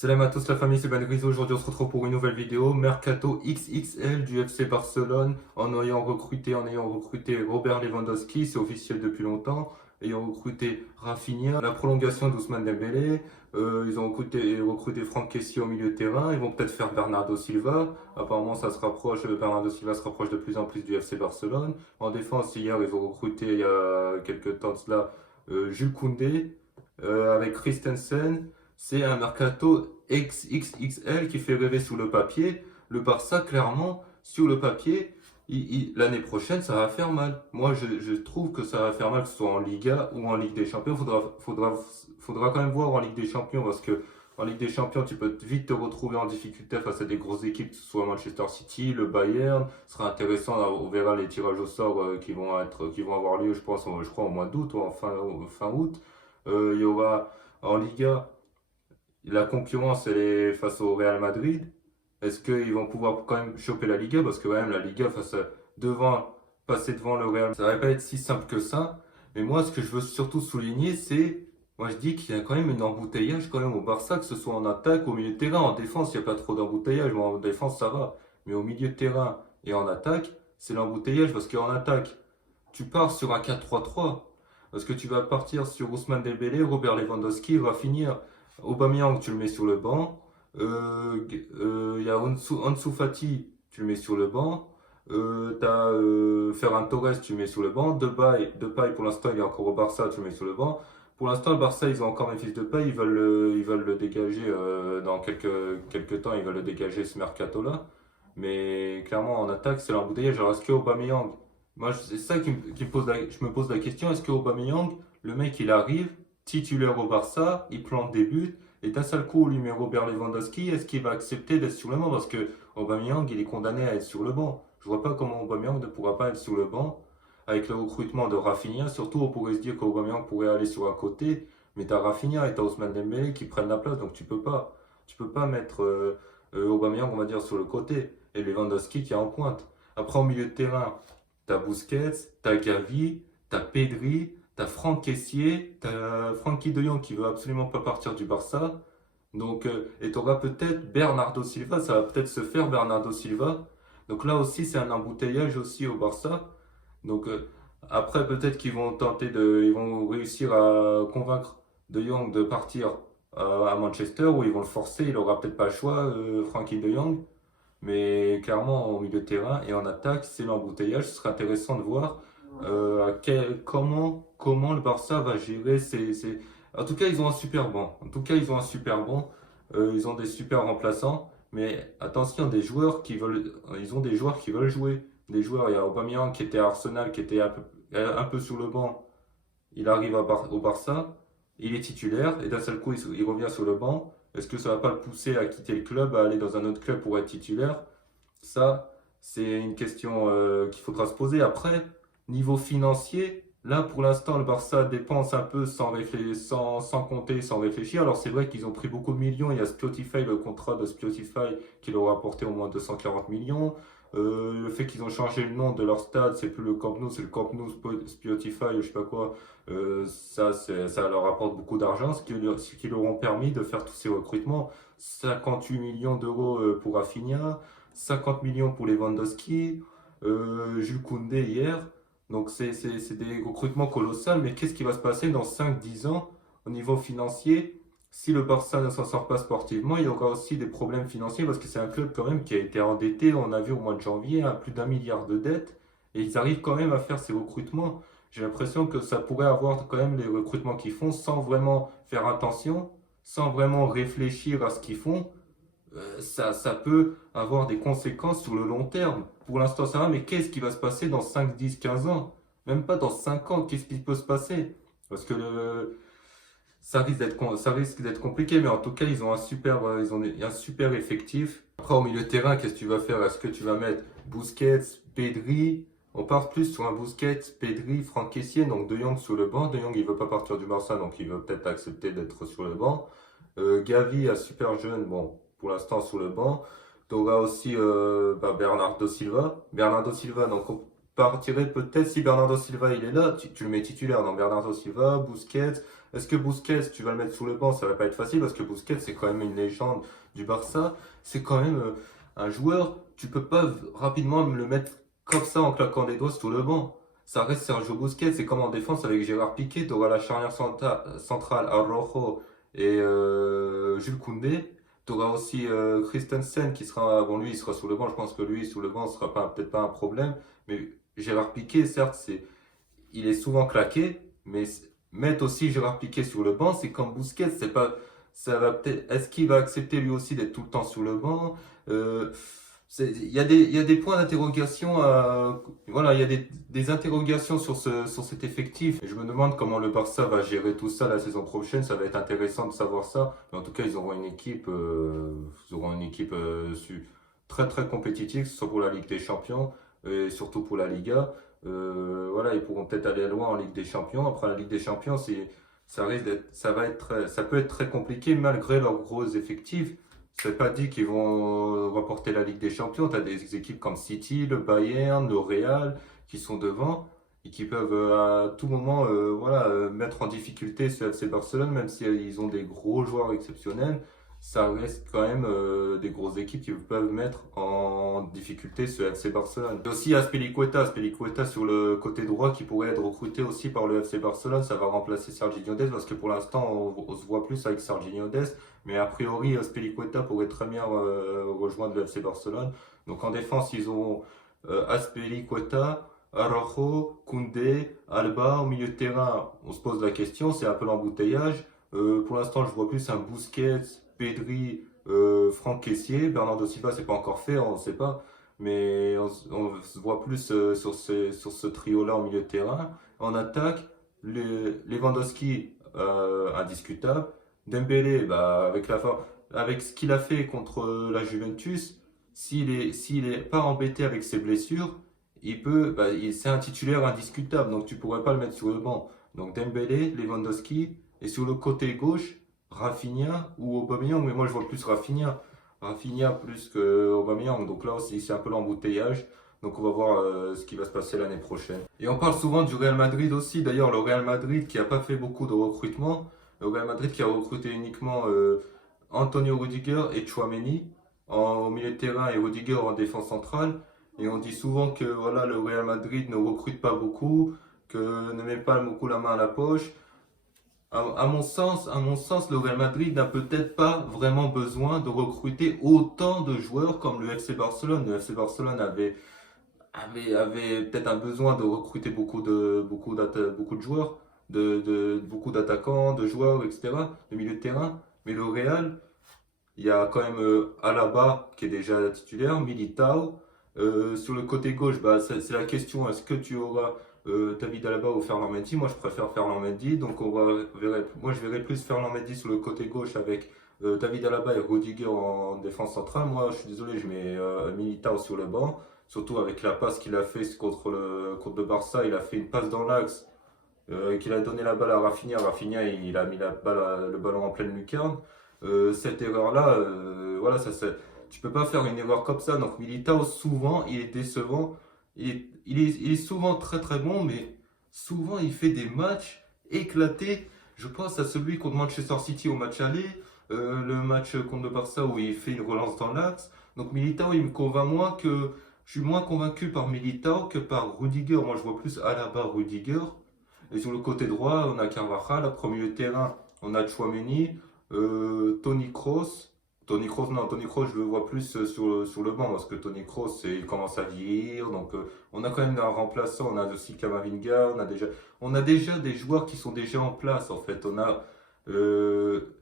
Salam à tous la famille, c'est Ben Griso. Aujourd'hui on se retrouve pour une nouvelle vidéo. Mercato XXL du FC Barcelone en ayant recruté Robert Lewandowski, c'est officiel depuis longtemps. Ayant recruté Rafinha, la prolongation d'Ousmane Dembélé. Ils ont recruté Franck Kessié au milieu de terrain. Ils vont peut-être faire Bernardo Silva. Apparemment Bernardo Silva se rapproche de plus en plus du FC Barcelone. En défense, hier ils ont recruté il y a quelques temps de cela Jules Koundé avec Christensen. C'est un mercato XXXL qui fait rêver sur le papier. Le Barça, clairement, sur le papier, l'année prochaine, ça va faire mal. Moi, je trouve que ça va faire mal, que ce soit en Liga ou en Ligue des Champions. Faudra quand même voir en Ligue des Champions, parce que en Ligue des Champions, tu peux vite te retrouver en difficulté face à des grosses équipes, que ce soit Manchester City, le Bayern. Ce sera intéressant, on verra les tirages au sort qui vont avoir lieu, je crois, au mois d'août ou fin août. Il y aura en Liga. La concurrence, elle est face au Real Madrid. Est-ce qu'ils vont pouvoir quand même choper la Liga? Parce que quand même, la Liga, passer devant le Real, ça va pas être si simple que ça. Mais moi, ce que je veux surtout souligner, moi je dis qu'il y a quand même un embouteillage quand même au Barça, que ce soit en attaque, au milieu de terrain. En défense, il n'y a pas trop d'embouteillage. Bon, en défense, ça va. Mais au milieu de terrain et en attaque, c'est l'embouteillage. Parce qu'en attaque, tu pars sur un 4-3-3. Parce que tu vas partir sur Ousmane Dembélé, Robert Lewandowski, Rafinha. Aubameyang, tu le mets sur le banc. Il y a Ansu Fati, tu le mets sur le banc. T'as Ferran Torres, tu le mets sur le banc. Depay, pour l'instant, il est encore au Barça, tu le mets sur le banc. Pour l'instant, le Barça, ils ont encore Memphis Depay, ils veulent le dégager dans quelques temps, ils veulent le dégager ce mercato-là. Mais clairement, en attaque, c'est l'embouteillage. Alors, est-ce que Aubameyang, moi, c'est ça je me pose la question, est-ce que Aubameyang, le mec, il arrive, titulaire au Barça, il plante des buts, et d'un seul coup, lui met Robert Lewandowski, est-ce qu'il va accepter d'être sur le banc? Parce que Aubameyang, il est condamné à être sur le banc. Je vois pas comment Aubameyang ne pourra pas être sur le banc avec le recrutement de Rafinha. Surtout, on pourrait se dire qu'Aubameyang pourrait aller sur un côté, mais t'as Rafinha et t'as Ousmane Dembélé qui prennent la place, donc tu peux pas mettre Aubameyang, on va dire, sur le côté, et Lewandowski qui est en pointe. Après, au milieu de terrain, t'as Busquets, t'as Gavi, t'as Pedri, t'as Franck Kessié, t'as Frankie de Jong qui veut absolument pas partir du Barça. Donc, et t'auras peut-être Bernardo Silva, ça va peut-être se faire Bernardo Silva. Donc là aussi, c'est un embouteillage aussi au Barça. Donc après, peut-être ils vont réussir à convaincre De Jong de partir à Manchester, où ils vont le forcer, il aura peut-être pas le choix, Frankie De Jong. Mais clairement, au milieu de terrain et en attaque, c'est l'embouteillage. Ce serait intéressant de voir comment le Barça va gérer En tout cas, ils ont un super banc. En tout cas, ils ont un super banc. Ils ont des super remplaçants. Mais attention, ils ont des joueurs qui veulent jouer. Des joueurs, il y a Aubameyang qui était à Arsenal, qui était un peu sur le banc. Il arrive au Barça, il est titulaire, et d'un seul coup, il revient sur le banc. Est-ce que ça va pas le pousser à quitter le club, à aller dans un autre club pour être titulaire? Ça, c'est une question qu'il faudra se poser. Après, niveau financier, là pour l'instant, le Barça dépense un peu sans compter, sans réfléchir. Alors c'est vrai qu'ils ont pris beaucoup de millions. Il y a Spotify, le contrat de Spotify qui leur a apporté au moins 240 millions. Le fait qu'ils ont changé le nom de leur stade, c'est plus le Camp Nou, c'est le Camp Nou Spotify, je sais pas quoi. Ça leur apporte beaucoup d'argent, ce qui leur ont permis de faire tous ces recrutements. 58 millions d'euros pour Rafinha, 50 millions pour Lewandowski, Jules Koundé hier. Donc c'est des recrutements colossaux, mais qu'est-ce qui va se passer dans 5-10 ans au niveau financier? Si le Barça ne s'en sort pas sportivement, il y aura aussi des problèmes financiers parce que c'est un club quand même qui a été endetté, on a vu au mois de janvier, à plus d'1 milliard de dettes, et ils arrivent quand même à faire ces recrutements. J'ai l'impression que ça pourrait avoir quand même les recrutements qu'ils font sans vraiment faire attention, sans vraiment réfléchir à ce qu'ils font. Ça peut avoir des conséquences sur le long terme. Pour l'instant, ça va, mais qu'est-ce qui va se passer dans 5, 10, 15 ans? Même pas dans 5 ans, qu'est-ce qui peut se passer? Parce que ça risque d'être compliqué, mais en tout cas, ils ont un super effectif. Après, au milieu de terrain, qu'est-ce que tu vas faire? Est-ce que tu vas mettre Busquets, Pedri? On part plus sur un Busquets, Pedri, Franck Kessié, donc De Jong sur le banc. De Jong, il veut pas partir du Barça, donc il veut peut-être accepter d'être sur le banc. Gavi, un super jeune, bon, pour l'instant sur le banc. Tu auras aussi Bernardo Silva. Bernardo Silva, donc partirait peut-être si Bernardo Silva il est là, tu le mets titulaire dans Bernardo Silva, Busquets, Est-ce que Busquets, tu vas le mettre sous le banc? Ça va pas être facile parce que Busquets, c'est quand même une légende du Barça. C'est quand même un joueur, tu peux pas rapidement le mettre comme ça en claquant des doigts sous le banc. Ça reste Sergio Busquets, c'est comme en défense avec Gérard Piqué, tu auras la charnière centrale Araujo et Jules Koundé. Tu auras aussi Christensen qui sera, bon lui il sera sous le banc, je pense que lui sous le banc ce sera pas, peut-être pas un problème, mais Gérard Piqué certes il est souvent claqué, mais mettre aussi Gérard Piqué sur le banc, c'est comme Busquets, c'est pas, ça va peut-être, est-ce qu'il va accepter lui aussi d'être tout le temps sur le banc? Euh, il y a des points d'interrogation voilà, il y a des interrogations sur cet effectif. Et je me demande comment le Barça va gérer tout ça la saison prochaine. Ça va être intéressant de savoir ça. Mais en tout cas, ils auront une équipe très très compétitive, que ce soit pour la Ligue des Champions et surtout pour la Liga. Voilà, ils pourront peut-être aller loin en Ligue des Champions. Après la Ligue des Champions, ça peut être très compliqué malgré leurs gros effectifs. C'est pas dit qu'ils vont remporter la Ligue des Champions. Tu as des équipes comme City, le Bayern, le Real qui sont devant et qui peuvent à tout moment voilà, mettre en difficulté ce FC Barcelone, même si ils ont des gros joueurs exceptionnels. Ça reste quand même des grosses équipes qui peuvent mettre en difficulté ce FC Barcelone. Et aussi Azpilicueta sur le côté droit qui pourrait être recruté aussi par le FC Barcelone. Ça va remplacer Serginho Dest parce que pour l'instant on se voit plus avec Serginho Dest. Mais a priori, Azpilicueta pourrait très bien rejoindre le FC Barcelone. Donc en défense, ils ont Azpilicueta, Araujo, Koundé, Alba. Au milieu de terrain, on se pose la question, c'est un peu l'embouteillage. Pour l'instant, je vois plus un Busquets, Pedri, Franck Kessié. Bernardo Silva, c'est pas encore fait, on ne sait pas. Mais on se voit plus sur ce trio-là au milieu de terrain. En attaque, Lewandowski, indiscutable. Dembélé, bah, avec ce qu'il a fait contre la Juventus, s'il est pas embêté avec ses blessures, c'est un titulaire indiscutable, donc tu pourrais pas le mettre sur le banc. Donc Dembélé, Lewandowski, et sur le côté gauche, Rafinha ou Aubameyang, mais moi je vois plus Rafinha. Rafinha plus que Aubameyang, donc là aussi c'est un peu l'embouteillage. Donc on va voir ce qui va se passer l'année prochaine. Et on parle souvent du Real Madrid aussi. D'ailleurs, le Real Madrid qui n'a pas fait beaucoup de recrutement, le Real Madrid qui a recruté uniquement Antonio Rudiger et Tchouaméni au milieu de terrain et Rudiger en défense centrale. Et on dit souvent que voilà, le Real Madrid ne recrute pas beaucoup, que ne met pas beaucoup la main à la poche. À mon sens, le Real Madrid n'a peut-être pas vraiment besoin de recruter autant de joueurs comme le FC Barcelone. Le FC Barcelone avait peut-être un besoin de recruter beaucoup de joueurs, beaucoup d'attaquants, de joueurs, etc., de milieu de terrain. Mais le Real, il y a quand même Alaba qui est déjà titulaire, Militao. Sur le côté gauche, bah, c'est la question, est-ce que tu auras David Alaba ou Ferland Mendy? Moi, je préfère Ferland Mendy. Donc, moi, je verrais plus Ferland Mendy sur le côté gauche avec David Alaba et Rudiger en défense centrale. Moi, je suis désolé, je mets Militao sur le banc. Surtout avec la passe qu'il a fait contre le Barça. Il a fait une passe dans l'axe qu'il a donné la balle à Rafinha. Rafinha, il a mis le ballon en pleine lucarne. Cette erreur-là, voilà, tu peux pas faire une erreur comme ça. Donc Militao, souvent, il est décevant. Il est souvent très très bon, mais souvent il fait des matchs éclatés. Je pense à celui contre Manchester City au match aller, le match contre le Barça où il fait une relance dans l'axe. Donc Militao, il me convainc moins que je suis moins convaincu par Militao que par Rudiger. Moi, je vois plus Alaba, Rudiger. Et sur le côté droit, on a Carvajal. Après, au milieu de terrain, on a Tchouaméni, Toni Kroos. Toni Kroos, je le vois plus sur le banc parce que Toni Kroos, il commence à vieillir. Donc, on a quand même un remplaçant. On a aussi Camavinga. On a déjà des joueurs qui sont déjà en place. En fait, on a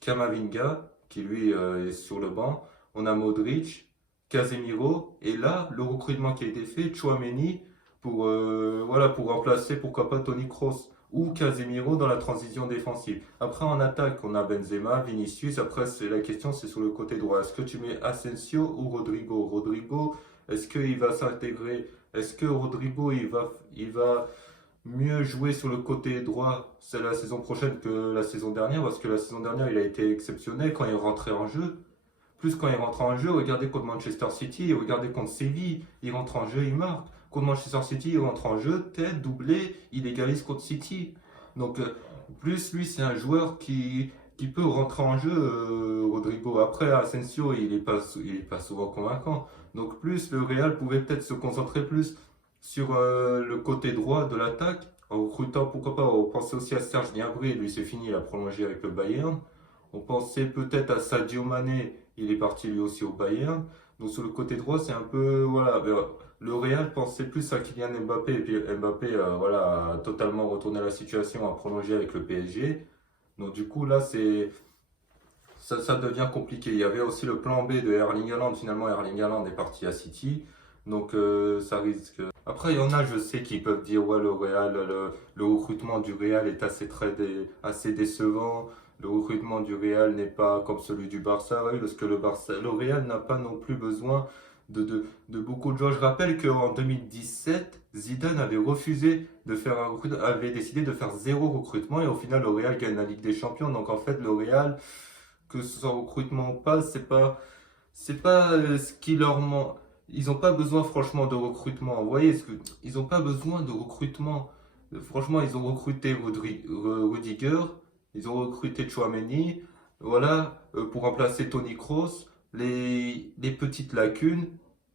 Camavinga qui lui est sur le banc. On a Modric. Casemiro, et là, le recrutement qui a été fait, Tchouaméni, voilà, pour remplacer, pourquoi pas, Toni Kroos ou Casemiro dans la transition défensive. Après, en attaque, on a Benzema, Vinicius. Après, la question, c'est sur le côté droit. Est-ce que tu mets Asensio ou Rodrigo? Rodrigo, est-ce qu'il va s'intégrer? Est-ce que Rodrigo, il va mieux jouer sur le côté droit, c'est la saison prochaine que la saison dernière? Parce que la saison dernière, il a été exceptionnel quand il rentrait en jeu. Plus quand il rentre en jeu, regardez contre Manchester City, regardez contre Séville, il rentre en jeu, il marque. Contre Manchester City, il rentre en jeu, tête, doublé, il égalise contre City. Donc Plus lui, c'est un joueur qui peut rentrer en jeu, Rodrigo. Après, Asensio, il est pas souvent convaincant. Donc plus le Real pouvait peut-être se concentrer plus sur le côté droit de l'attaque, en recrutant, pourquoi pas, on pensait aussi à Serge Gnabry, lui c'est fini, il a prolongé avec le Bayern. On pensait peut-être à Sadio Mané, il est parti lui aussi au Bayern. Donc sur le côté droit, c'est un peu, voilà, le Real pensait plus à Kylian Mbappé, et puis Mbappé, voilà, a totalement retourné la situation, a prolongé avec le PSG. Donc du coup, là, ça devient compliqué. Il y avait aussi le plan B de Erling Haaland. Finalement, Erling Haaland est parti à City. Donc ça risque. Après, il y en a, je sais, qui peuvent dire, ouais, le recrutement du Real est assez décevant. Le recrutement du Real n'est pas comme celui du Barça. Oui, parce que le Real n'a pas non plus besoin de beaucoup de joueurs. Je rappelle qu'en 2017, Zidane avait refusé de faire un recrutement, avait décidé de faire zéro recrutement et au final, le Real gagne la Ligue des Champions. Donc en fait, le Real, que ce soit recrutement ou pas, c'est pas ce qui leur manque. Ils n'ont pas besoin franchement de recrutement. Vous voyez, ils n'ont pas besoin de recrutement. Franchement, ils ont recruté Rudiger, ils ont recruté Chouameni, voilà, pour remplacer Toni Kroos, les petites lacunes,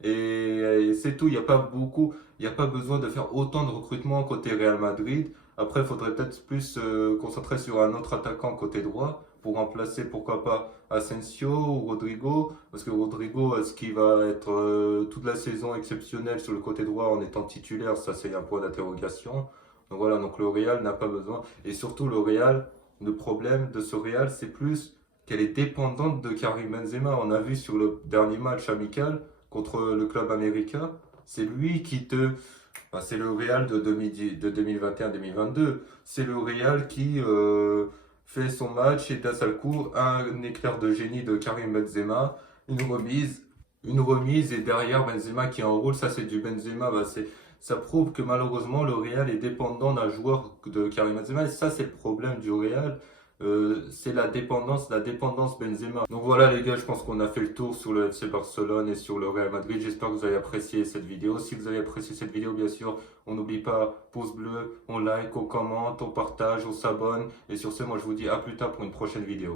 et c'est tout. Il n'y a pas besoin de faire autant de recrutement côté Real Madrid. Après, il faudrait peut-être plus se concentrer sur un autre attaquant côté droit pour remplacer, pourquoi pas, Asensio ou Rodrigo. Parce que Rodrigo, est-ce qu'il va être toute la saison exceptionnel sur le côté droit en étant titulaire? Ça, c'est un point d'interrogation. Donc voilà, donc le Real n'a pas besoin. Et surtout, le problème de ce Real, c'est plus qu'elle est dépendante de Karim Benzema. On a vu sur le dernier match amical contre le club américain, c'est lui qui te. Enfin, c'est le Real de 2021-2022. C'est le Real qui fait son match et d'un seul coup, un éclair de génie de Karim Benzema, une remise et derrière Benzema qui enroule. Ça, c'est du Benzema. Ça prouve que malheureusement, le Real est dépendant d'un joueur de Karim Benzema. Et ça, c'est le problème du Real. C'est la dépendance Benzema. Donc voilà les gars, je pense qu'on a fait le tour sur le FC Barcelone et sur le Real Madrid. J'espère que vous avez apprécié cette vidéo. Si vous avez apprécié cette vidéo, bien sûr, on n'oublie pas, pouce bleu, on like, on commente, on partage, on s'abonne. Et sur ce, moi je vous dis à plus tard pour une prochaine vidéo.